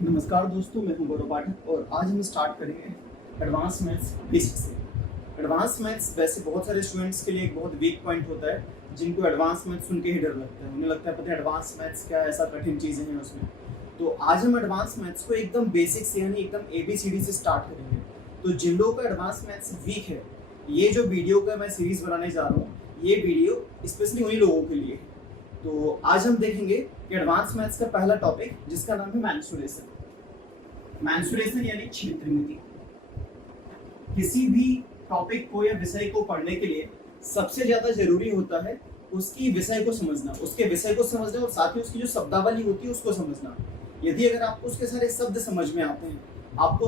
नमस्कार दोस्तों, मैं हूं गौरव पाठक और आज हम स्टार्ट करेंगे एडवांस मैथ्स बेसिक से। एडवांस मैथ्स वैसे बहुत सारे स्टूडेंट्स के लिए एक बहुत वीक पॉइंट होता है, जिनको एडवांस मैथ्स सुन के ही डर लगता है। उन्हें लगता है पता है एडवांस मैथ्स क्या है, ऐसा कठिन चीज़ें हैं उसमें। तो आज हम एडवांस मैथ्स को एकदम बेसिक से यानी एकदम ABCD से स्टार्ट करेंगे। तो जिन लोगों का एडवांस मैथ्स वीक है, ये जो वीडियो का मैं सीरीज़ बनाने जा रहा हूँ, ये वीडियो स्पेशली उन्हीं लोगों के लिए है। तो आज हम देखेंगे कि एडवांस मैथ्स का पहला टॉपिक, जिसका नाम है मेंसुरेशन। मेंसुरेशन यानी क्षेत्रमिति। किसी भी टॉपिक को या विषय को पढ़ने के लिए सबसे ज्यादा जरूरी होता है उसकी विषय को समझना, उसके विषय को समझना और साथ ही उसकी जो शब्दावली होती है उसको समझना। यदि अगर आपको उसके सारे शब्द समझ में आते हैं, आपको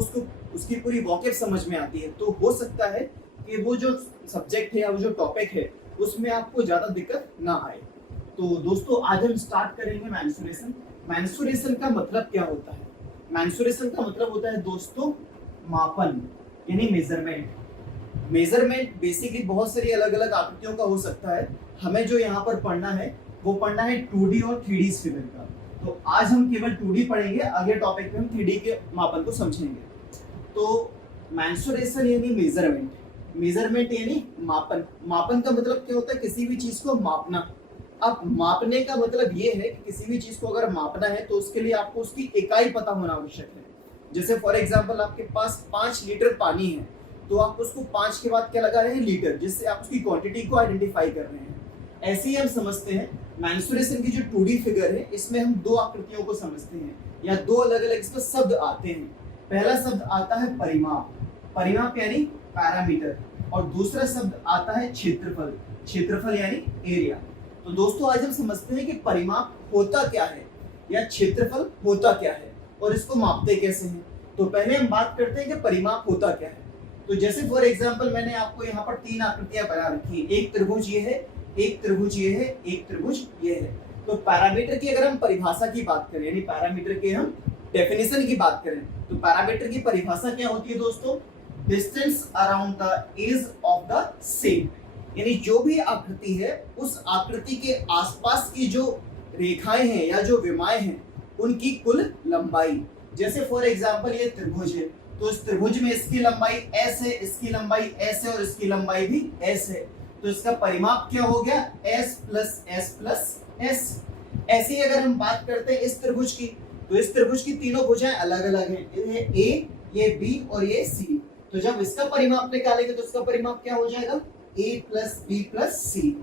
उसकी पूरी वॉकेब समझ में आती है, तो हो सकता है कि वो जो सब्जेक्ट है या वो जो टॉपिक है उसमें आपको ज्यादा दिक्कत ना आए। तो दोस्तों आज हम स्टार्ट करेंगे मेंसुरेशन। मेंसुरेशन का मतलब क्या होता है? मेंसुरेशन का मतलब होता है दोस्तों मापन यानी मेजरमेंट। मेजरमेंट बेसिकली बहुत सारी अलग अलग आकृतियों का हो सकता है। हमें जो यहाँ पर पढ़ना है वो पढ़ना है 2D और 3D फिगर का। तो आज हम केवल 2D पढ़ेंगे, अगले टॉपिक में हम 3D के मापन को समझेंगे। तो मेंसुरेशन यानी मेजरमेंट, मेजरमेंट यानी मापन। मापन का मतलब क्या होता है? किसी भी चीज को मापना। अब मापने का मतलब ये है कि किसी भी चीज को अगर मापना है तो उसके लिए आपको उसकी इकाई पता होना आवश्यक है। जैसे फॉर एग्जांपल आपके पास 5 लीटर पानी है, तो आप उसको 5 के बाद क्या लगा रहे हैं? लीटर, जिससे आप उसकी क्वांटिटी को आइडेंटिफाई कर रहे हैं। ऐसे ही हम समझते हैं मेंसुरेशन की जो 2D फिगर है, इसमें हम दो आकृतियों को समझते हैं या दो अलग अलग इसमें शब्द आते हैं। पहला शब्द आता है परिमाप, परिमाप यानी पैरामीटर, और दूसरा शब्द आता है क्षेत्रफल, क्षेत्रफल यानी एरिया। तो दोस्तों आज हम समझते हैं कि परिमाप होता क्या है या क्षेत्रफल होता क्या है और इसको मापते कैसे हैं। तो पहले हम बात करते हैं कि परिमाप होता क्या है। तो जैसे फॉर एग्जांपल मैंने आपको यहाँ पर 3 आकृतियां बना रखी है। एक त्रिभुज ये है, एक त्रिभुज ये है, एक त्रिभुज ये है। तो पैरामीटर की अगर हम परिभाषा की बात करें यानी पैरामीटर के हम डेफिनेशन की बात करें, तो पैरामीटर की परिभाषा क्या होती है दोस्तों? Distance around the edge of the same, यानी जो भी आकृति है उस आकृति के आसपास की जो रेखाएं हैं या जो विमाएं हैं उनकी कुल लंबाई। जैसे फॉर एग्जांपल ये त्रिभुज है, तो इस त्रिभुज में इसकी लंबाई s है, इसकी लंबाई s है और इसकी लंबाई भी s है। तो इसका परिमाप क्या हो गया? s plus s plus s। ऐसे ही अगर हम बात करते हैं इस त्रिभुज की, तो इस त्रिभुज की तीनों भुजाएं अलग अलग हैं, ये a, ये b और ये c। तो जब इसका परिमाप निकालेंगे तो इसका परिमाप क्या हो जाएगा? a प्लस बी प्लस सी।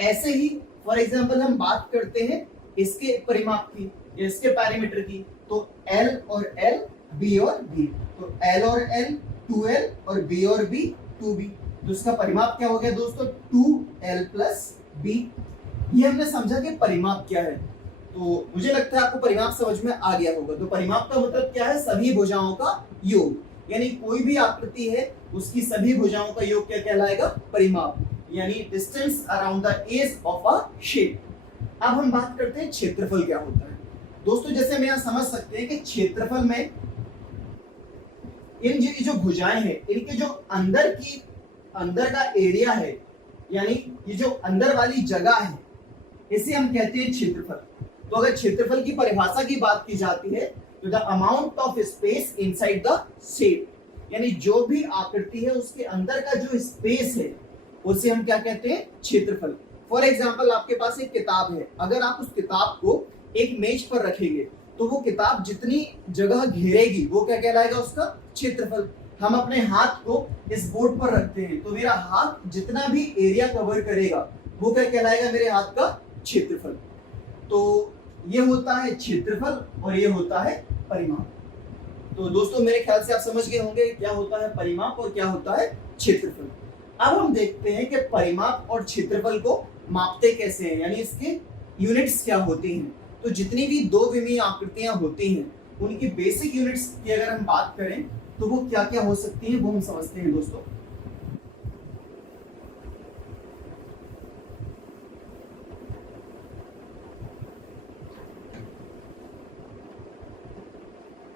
ऐसे ही फॉर एग्जाम्पल हम बात करते हैं इसके परिमाप की, इसके पैरामीटर की, तो L और L, B और B। तो L और L 2L और B और B 2B। तो इसका परिमाप क्या हो गया दोस्तों? 2L plus B। ये हमने समझा कि परिमाप क्या है। तो मुझे लगता है आपको परिमाप समझ में आ गया होगा। तो परिमाप का मतलब क्या है? सभी भुजाओं का योग, यानी कोई भी आकृति है उसकी सभी भुजाओं का योग क्या कहलाएगा? परिमाप, यानी distance around the edge of a shape. अब हम बात करते हैं क्षेत्रफल क्या होता है। दोस्तों जैसे हम यहाँ समझ सकते हैं कि क्षेत्रफल में इन जो भुजाएं हैं इनके जो अंदर का एरिया है, यानी ये जो अंदर वाली जगह है, इसे हम कहते हैं क्षेत्रफल। तो अगर क्षेत्रफल की परिभाषा की बात की जाती है तो the amount of space inside the shape, यानी जो भी आकृति है उसके अंदर का जो स्पेस है उसे हम क्या कहते हैं? क्षेत्रफल। फॉर एग्जाम्पल आपके पास एक किताब है, अगर आप उस किताब को एक मेज पर रखेंगे तो वो किताब जितनी जगह घेरेगी वो क्या कहलाएगा? उसका क्षेत्रफल। हम अपने हाथ को इस बोर्ड पर रखते हैं तो मेरा हाथ जितना भी एरिया कवर करेगा वो क्या कहलाएगा? मेरे हाथ का क्षेत्रफल। तो ये होता है क्षेत्रफल और ये होता है परिमाप। तो दोस्तों मेरे ख्याल से आप समझ गए होंगे क्या होता है परिमाप और क्या होता है क्षेत्रफल। अब हम देखते हैं कि परिमाप और क्षेत्रफल को मापते कैसे हैं, यानी इसके यूनिट्स क्या होती हैं। तो जितनी भी दो विमीय आकृतियां होती हैं उनकी बेसिक यूनिट्स की अगर हम बात करें तो वो क्या क्या हो सकती हैं वो हम समझते हैं दोस्तों।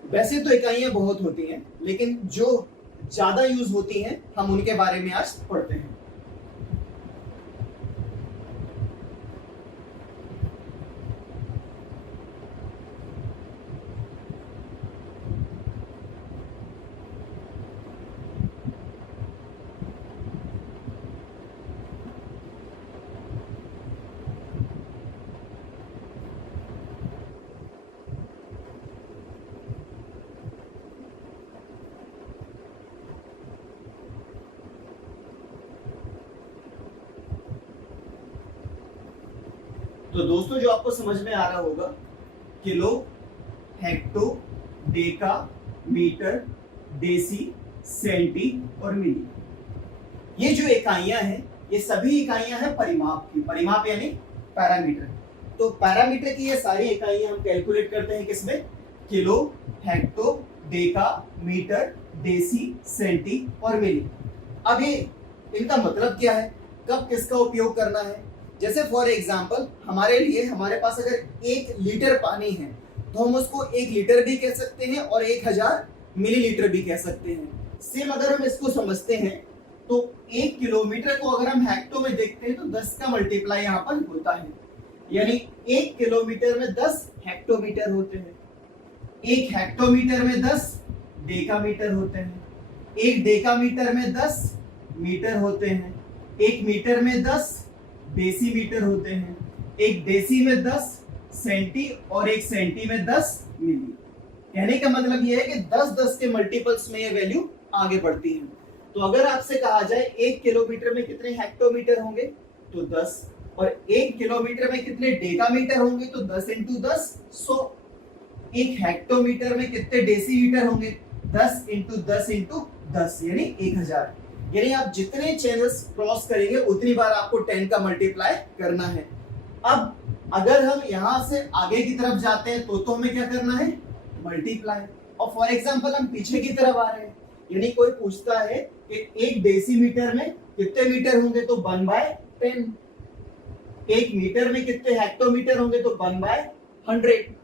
वैसे तो इकाइयां बहुत होती हैं, लेकिन जो ज्यादा यूज होती हैं हम उनके बारे में आज पढ़ते हैं। तो दोस्तों जो आपको समझ में आ रहा होगा, kilo, hecto, deca, metre, deci, centi और मिली, ये जो इकाइयां हैं ये सभी इकाइयां हैं परिमाप की। परिमाप यानी पैरामीटर। तो पैरामीटर की ये सारी इकाइयां हम कैलकुलेट करते हैं किसमें? Kilo, hecto, deca, metre, deci, centi और मिली। अब ये इनका मतलब क्या है, कब किसका उपयोग करना है? जैसे फॉर एग्जांपल हमारे लिए, हमारे पास अगर 1 लीटर पानी है तो हम उसको 1 लीटर भी कह सकते हैं और 1000 मिलीलीटर भी कह सकते हैं। सेम अगर हम इसको समझते हैं तो 1 किलोमीटर को अगर हम हेक्टो में देखते हैं तो 10 का मल्टीप्लाई यहाँ पर होता है, यानी 1 किलोमीटर में 10 हेक्टोमीटर होते हैं, 1 हेक्टोमीटर में 10 डेकामीटर होते हैं, 1 डेकामीटर में 10 मीटर होते हैं, 1 मीटर में 10 डेसीमीटर होते हैं, 1 डेसी में 10 सेंटी और 1 सेंटी में 10 मिली। कहने का मतलब यह है कि 10-10 के मल्टीपल्स में ये वैल्यू आगे बढ़ती है। तो अगर आपसे कहा जाए 1 किलोमीटर में कितने हेक्टोमीटर होंगे तो 10, और 1 किलोमीटर में कितने डेकामीटर होंगे तो 10 इंटू 10 100। 1 हेक्टोमीटर में कितने डेसीमीटर होंगे 10 इंटू 10 इंटू 10 यानी 1000। यानी आप जितने चैनल्स क्रॉस करेंगे उतनी बार आपको 10 का मल्टीप्लाई करना है। अब अगर हम यहां से आगे की तरफ जाते हैं तो हमें क्या करना है? मल्टीप्लाई। और फॉर एग्जांपल हम पीछे की तरफ आ रहे हैं, यानी कोई पूछता है कि 1 डेसीमीटर में कितने मीटर होंगे तो 1/10, 1 मीटर में कितने हेक्टोमीटर होंगे तो 1/100,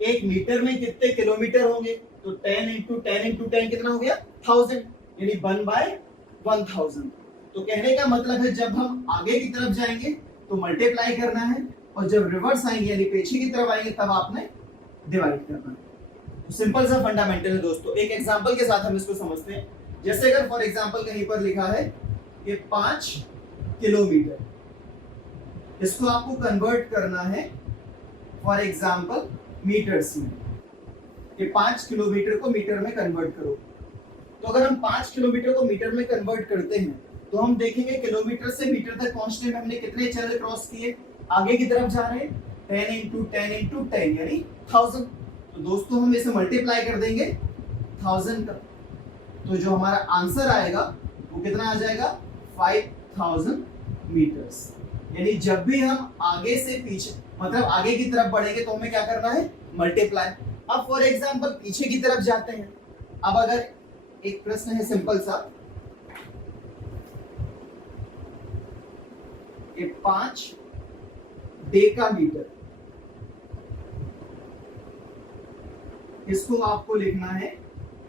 1 मीटर में कितने किलोमीटर होंगे तो 10 इंटू 10 इंटू 10 कितना हो गया 1000, यानी 1/1000। तो कहने का मतलब है जब हम आगे की तरफ जाएंगे तो मल्टीप्लाई करना है, और जब रिवर्स आएंगे यानी पीछे की तरफ आएंगे तब आपने डिवाइड करना है। तो सिंपल सा फंडामेंटल है दोस्तों। एक एग्जांपल के साथ हम इसको समझते हैं। जैसे अगर फॉर एग्जांपल कहीं पर लिखा है कि 5 किलोमीटर, इसको आपको कन्वर्ट करना है फॉर एग्जांपल मीटर्स में, कि 5 किलोमीटर को मीटर में कन्वर्ट करो। तो अगर हम 5 किलोमीटर को मीटर में कन्वर्ट करते हैं तो हम देखेंगे किलोमीटर से मीटर तक पहुंचने में हमने कितने चैनल क्रॉस किए, आगे की तरफ जा रहे हैं 10 इंटू 10 इंटू 10 यानी 1000। तो दोस्तों हम इसे मल्टीप्लाई कर देंगे 1000 का, तो जो हमारा आंसर आएगा वो कितना आ जाएगा 5000 मीटर्स। यानी जब भी हम आगे से पीछे मतलब आगे की तरफ बढ़ेंगे तो हमें क्या करना है? मल्टीप्लाई। अब फॉर एग्जांपल पीछे की तरफ जाते हैं। अब अगर एक प्रश्न है सिंपल सा, 5 डेकामीटर, इसको आपको लिखना है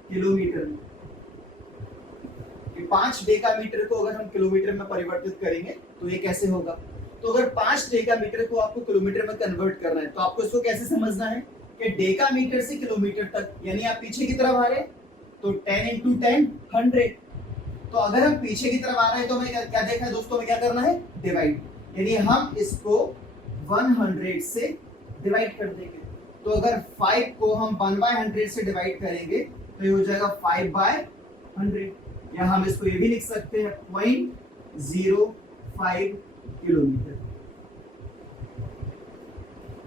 किलोमीटर में। 5 डेकामीटर को अगर हम किलोमीटर में परिवर्तित करेंगे तो ये कैसे होगा? तो अगर 5 डेकामीटर को आपको किलोमीटर में कन्वर्ट करना है तो आपको इसको कैसे समझना है कि डेकामीटर से किलोमीटर तक, यानी आप पीछे की तरफ आ रहे हैं तो 10 इंटू 10 100। तो अगर हम पीछे की तरफ आ रहे हैं तो हमें क्या देखा है दोस्तों, हमें क्या करना है? डिवाइड, यानी हम इसको 100 से डिवाइड कर देंगे। तो अगर 5 को हम 1/100 से डिवाइड करेंगे तो ये हो जाएगा 5/100, या हम इसको ये भी लिख सकते हैं 0.05 किलोमीटर।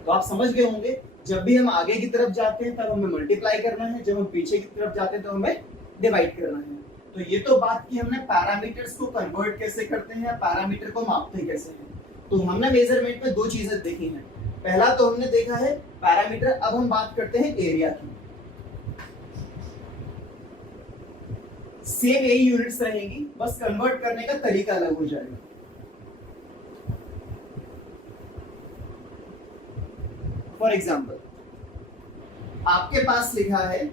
तो आप समझ गए होंगे, जब भी हम आगे की तरफ जाते हैं तब हमें मल्टीप्लाई करना है, जब हम पीछे की तरफ जाते हैं तो हमें डिवाइड करना है। तो ये तो बात की हमने पैरामीटर्स को कन्वर्ट कैसे करते हैं, पैरामीटर को मापते कैसे हैं। तो हमने मेजरमेंट में 2 चीजें देखी हैं। पहला तो हमने देखा है पैरामीटर, अब हम बात करते हैं एरिया की। सेम यही यूनिट्स रहेंगी, बस कन्वर्ट करने का तरीका अलग हो जाएगा। फॉर एग्जाम्पल आपके पास लिखा है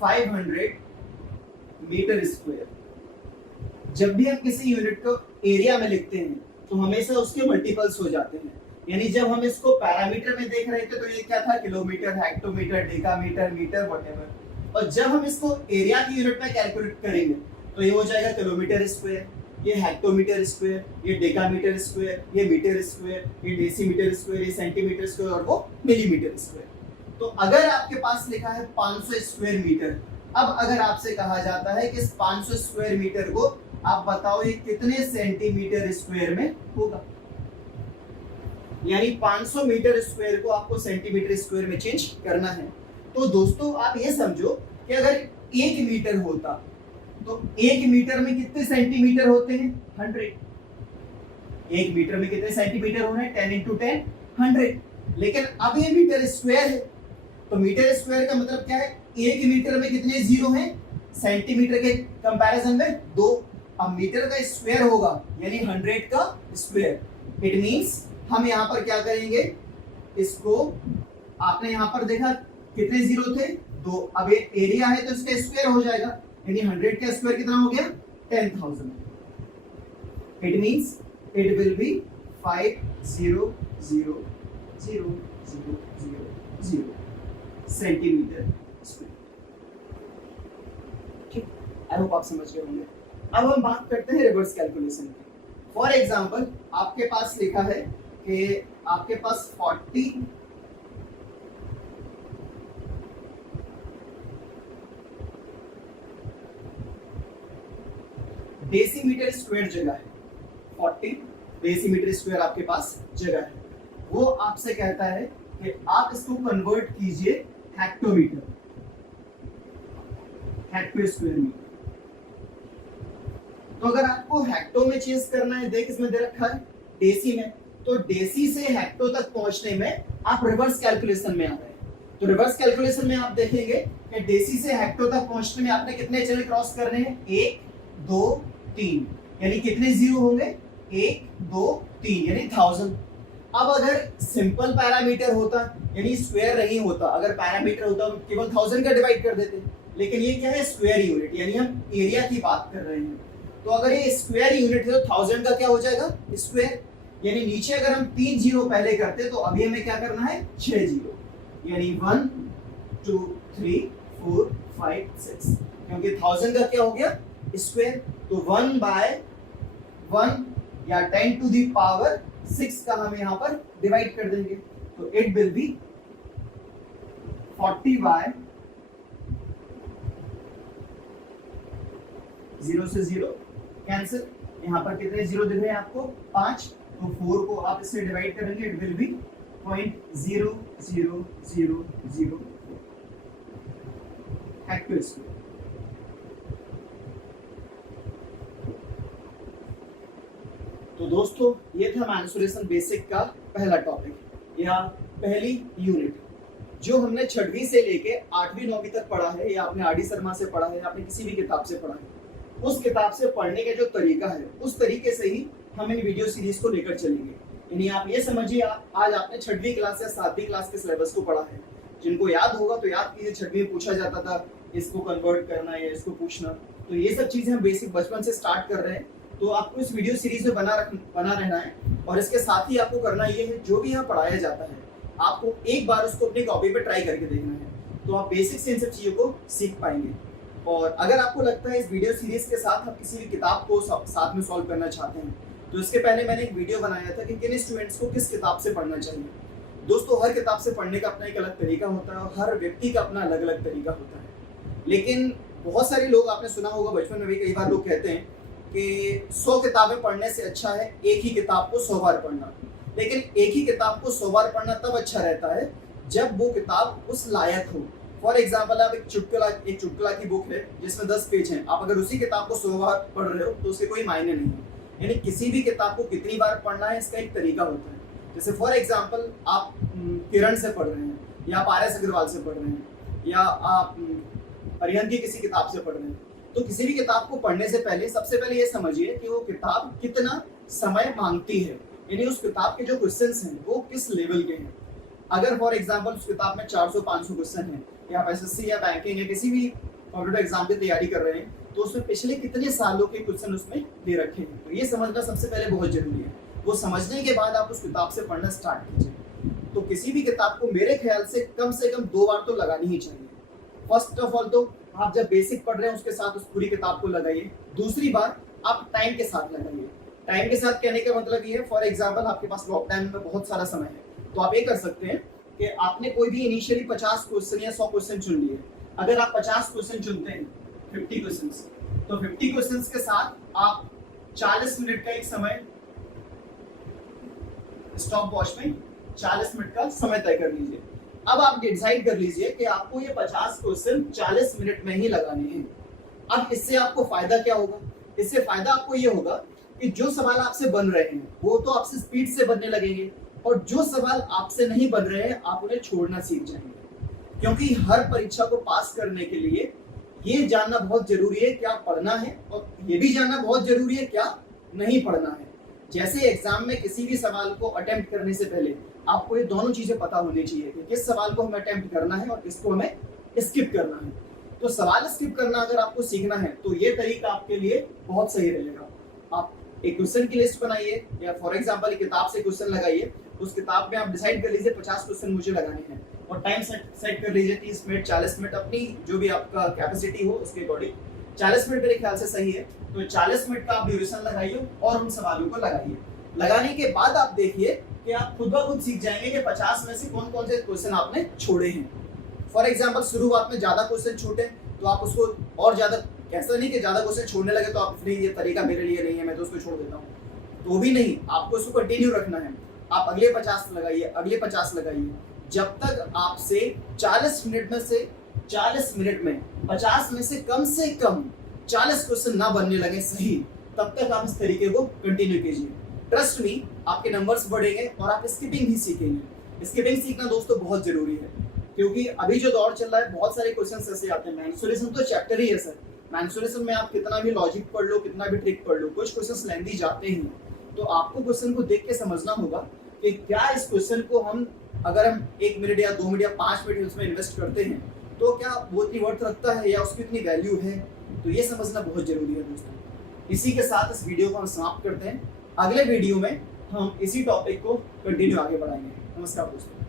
500 मीटर स्क्वायर। जब भी हम किसी यूनिट को एरिया में लिखते हैं तो हमेशा उसके मल्टीपल्स हो जाते हैं। यानी जब हम इसको पैरामीटर में देख रहे थे तो ये क्या था? Kilometre, hectometre, decametre, metre, whatever. और जब हम इसको एरिया की यूनिट में कैलकुलेट करेंगे तो ये हो जाएगा किलोमीटर स्क्वायर, ये हेक्टोमीटर स्क्वायर, ये डेकामीटर स्क्वायर, ये मीटर स्क्वायर, ये डेसीमीटर स्क्वायर, ये सेंटीमीटर स्क्वायर और वो मिलीमीटर स्क्वायर। तो अगर आपके पास लिखा है 500 स्क्वायर मीटर, अब अगर आपसे कहा जाता है कि इस 500 स्क्वायर मीटर को आप बताओ ये कितने सेंटीमीटर स्क्वायर में होगा। यानी 500 मीटर स्क्वायर को आपको सेंटीमीटर स्क्वायर में चेंज करना है। तो दोस्तों आप ये समझो कि अगर 1 मीटर होता तो 1 मीटर में कितने सेंटीमीटर होते हैं? 100। 1 मीटर में कितने सेंटीमीटर हो रहे हैं? 10 × 10 100। लेकिन अब ये मीटर स्क्वायर है, तो मीटर स्क्वायर का मतलब क्या है? 1 मीटर में कितने जीरो हैं? सेंटीमीटर के कंपैरिजन में 2। अब मीटर का स्क्वायर होगा यानी 100 का स्क्वायर। इट मींस हम यहाँ पर क्या करेंगे, इसको आपने यहाँ पर देखा कितने जीरो थे? 2। अब ये एरिया है तो इसका स्क्वायर हो जाएगा, यानी 100 का स्क्वायर कितना हो गया? 10,000। It means it will be 500000 centimetre square. ठीक, आई होप आप समझ गए होंगे। अब हम बात करते हैं रिवर्स कैलकुलेशन की। फॉर एग्जांपल आपके पास लिखा है कि आपके पास 40 डेसीमीटर स्क्वायर जगह है, 40 डेसीमीटर स्क्वायर आपके पास जगह है। वो आपसे कहता है कि आप इसको कन्वर्ट कीजिए हेक्टोमीटर, हेक्टो स्क्वायर मीटर। तो अगर आपको हेक्टो में चेंज करना है, देख इसमें दे रखा है डेसी में, तो डेसी से हेक्टो तक पहुंचने में आप रिवर्स कैलकुलेशन में आ रहे हैं। तो रिवर्स कैलकुलेशन में आप देखेंगे कि डेसी से हेक्टो तक पहुंचने में आपने कितने चरण क्रॉस करने हैं? 1 2 3, यानी कितने जीरो होंगे? 1 2 3, यानी 1000। अब अगर सिंपल पैरामीटर होता यानी स्क्वायर नहीं होता, अगर पैरामीटर होता तो केवल 1000 का डिवाइड कर देते, लेकिन ये क्या है? स्क्वायर यूनिट, यानी हम एरिया की बात कर रहे हैं। तो अगर ये स्क्वायर यूनिट है तो 1000 का क्या हो जाएगा? स्क्वायर। यानी नीचे अगर हम 3 जीरो पहले करते तो अभी हमें क्या करना है? 6 जीरो, यानी 1 2 3 4 5 6, क्योंकि 1000 का क्या हो गया? स्क्वायर। तो 1/1 या 10 टू द पावर 6 का हम यहाँ पर डिवाइड कर देंगे, तो इट विल बी 40/, 0 से 0 कैंसिल। यहाँ पर कितने जीरो दिख रहे हैं आपको? 5। तो 4 को आप इससे डिवाइड करेंगे, it will be 0.00004 hecto square. तो दोस्तों ये था मेंसुरेशन बेसिक का पहला टॉपिक या पहली यूनिट, जो हमने 6वीं से लेके 8वीं 9वीं तक पढ़ा है, या आपने आर डी शर्मा से पढ़ा है, या आपने किसी भी किताब से पढ़ा है। उस किताब से पढ़ने का जो तरीका है उस तरीके से ही हम इन वीडियो सीरीज को लेकर चलेंगे। यानी आप ये समझिए आज आपने 6वीं क्लास या 7वीं क्लास के सिलेबस को पढ़ा है। जिनको याद होगा तो याद कीजिए, 6वीं में पूछा जाता था इसको कन्वर्ट करना या इसको पूछना। तो ये सब चीजें हम बेसिक बचपन से स्टार्ट कर रहे हैं। तो आपको इस वीडियो सीरीज में बना रहना है, और इसके साथ ही आपको करना ये है, जो भी यहाँ पढ़ाया जाता है आपको एक बार उसको अपनी कॉपी पे ट्राई करके देखना है, तो आप बेसिक से इन सब चीजों को सीख पाएंगे। और अगर आपको लगता है इस वीडियो सीरीज के साथ आप किसी भी किताब को साथ में सॉल्व करना चाहते हैं, तो इसके पहले मैंने एक वीडियो बनाया था कि किन स्टूडेंट्स को किस किताब से पढ़ना चाहिए। दोस्तों हर किताब से पढ़ने का अपना एक अलग तरीका होता है, और हर व्यक्ति का अपना अलग अलग तरीका होता है। लेकिन बहुत सारे लोग, आपने सुना होगा बचपन में भी कई बार लोग कहते हैं कि 100 किताबें पढ़ने से अच्छा है एक ही किताब को 100 बार पढ़ना। लेकिन एक ही किताब को 100 बार पढ़ना तब अच्छा रहता है जब वो किताब उस लायक हो। फॉर एग्जाम्पल आप एक चुटकुला की बुक है जिसमें 10 पेज हैं, आप अगर उसी किताब को 100 बार पढ़ रहे हो तो उसके कोई मायने नहीं है। यानी किसी भी किताब को कितनी बार पढ़ना है इसका एक तरीका होता है। जैसे फॉर एग्जाम्पल आप किरण से पढ़ रहे हैं, या आप RS अग्रवाल से पढ़ रहे हैं, या आप अरिहंत की किसी किताब से पढ़ रहे हैं, तो किसी भी किताब को पढ़ने से पहले सबसे पहले ये समझिए कि वो किताब कितना समय मांगती है, यानी उस किताब के जो क्वेश्चंस हैं वो किस लेवल के हैं। अगर फॉर एग्जांपल उस किताब में 400-500 क्वेश्चन हैं, या आप SSC या बैंकिंग या किसी भी कॉम्पिटिटिव एग्जाम की तैयारी कर रहे हैं, तो उसमें पिछले कितने सालों के क्वेश्चन उसमें दे रखे हैं, तो ये समझना सबसे पहले बहुत जरूरी है। वो समझने के बाद आप उस किताब से पढ़ना स्टार्ट कीजिए। तो किसी भी किताब को मेरे ख्याल से कम 2 बार तो लगानी ही चाहिए। फर्स्ट ऑफ ऑल तो आप जब बेसिक पढ़ रहे हैं उसके साथ उस पूरी किताब को लगाइए। दूसरी बार आप टाइम के साथ लगाइए। टाइम के साथ कहने का मतलब ये है, फॉर एग्जांपल आपके पास लॉकडाउन में बहुत सारा समय है, तो आप ये कर सकते हैं कि आपने कोई भी इनिशियली 50 क्वेश्चन या 100 क्वेश्चन चुन लिए। अगर आप 50 क्वेश्चन चुनते हैं, 50 क्वेश्चन, तो 50 क्वेश्चंस के साथ आप 40 मिनट का एक समय स्टॉप वॉच में 40 मिनट का समय तय कर लीजिए। अब आप डिसाइड कर लीजिए कि आपको ये 50 क्वेश्चन 40 मिनट में ही लगाने हैं। अब इससे आपको फायदा क्या होगा? इससे फायदा आपको ये होगा कि जो सवाल आपसे बन रहे हैं वो तो आपसे स्पीड से बनने लगेंगे, और जो सवाल आपसे नहीं बन रहे हैं आप उन्हें छोड़ना सीख जाएंगे। क्योंकि हर परीक्षा को पास करने के लिए ये जानना बहुत जरूरी है क्या पढ़ना है, और ये भी जानना बहुत जरूरी है क्या नहीं पढ़ना है। जैसे एग्जाम में किसी भी सवाल को अटेम्प्ट करने से पहले आपको ये दोनों चीजें पता होनी चाहिए कि किस सवाल को हमें अटेम्प्ट करना है और किसको हमें स्किप करना है। तो सवाल स्किप करना अगर आपको सीखना है तो ये तरीका आपके लिए बहुत सही रहेगा। आप एक क्वेश्चन की लिस्ट बनाइए, या फॉर एग्जांपल एक किताब से क्वेश्चन लगाइए, उस किताब में आप डिसाइड कर लीजिए 50 क्वेश्चन मुझे लगाने हैं, और टाइम सेट कर लीजिए 30 मिनट 40 मिनट, अपनी जो भी आपका कैपेसिटी हो उसके अकॉर्डिंग। 40 मिनट मेरे ख्याल से सही है, तो 40 मिनट का आप ड्यूरेशन लगाइए और उन सवालों को लगाइए। लगाने के बाद आप देखिए कि आप खुद ब खुद सीख जाएंगे कि 50 में से कौन कौन से क्वेश्चन आपने छोड़े हैं। फॉर एग्जांपल शुरुआत में ज्यादा क्वेश्चन छूटे तो आप उसको और ज्यादा, ऐसा नहीं कि ज्यादा क्वेश्चन छोड़ने लगे तो आप नहीं ये तरीका मेरे लिए नहीं है मैं तो उसको छोड़ देता हूँ, तो भी नहीं, आपको उसको कंटिन्यू रखना है। आप अगले 50 लगाइए, अगले 50 लगाइए, जब तक आपसे 40 मिनट में से 40 मिनट में 50 में से कम 40 क्वेश्चन ना बनने लगे सही, तब तक आप इस तरीके को कंटिन्यू कीजिए। ट्रस्ट मी, आपके नंबर्स बढ़ेंगे और आप स्किपिंग भी सीखेंगे। स्किपिंग सीखना दोस्तों बहुत जरूरी है, क्योंकि अभी जो दौर चल रहा है बहुत सारे क्वेश्चन ऐसे आते हैं। मैंसुरेशन तो चैप्टर ही है सर, मैंसुरेशन में आप कितना भी लॉजिक पढ़ लो, कितना भी ट्रिक पढ़ लो, कुछ क्वेश्चन लेंदी जाते हैं। तो आपको क्वेश्चन को देख के समझना होगा कि क्या इस क्वेश्चन को हम अगर हम 1 मिनट या 2 मिनट या 5 मिनट उसमें इन्वेस्ट करते हैं तो क्या वो इतनी वर्थ रखता है या उसकी इतनी वैल्यू है। तो ये समझना बहुत जरूरी है दोस्तों। इसी के साथ इस वीडियो को हम समाप्त करते हैं। अगले वीडियो में हम इसी टॉपिक को कंटिन्यू आगे बढ़ाएंगे। नमस्कार दोस्तों।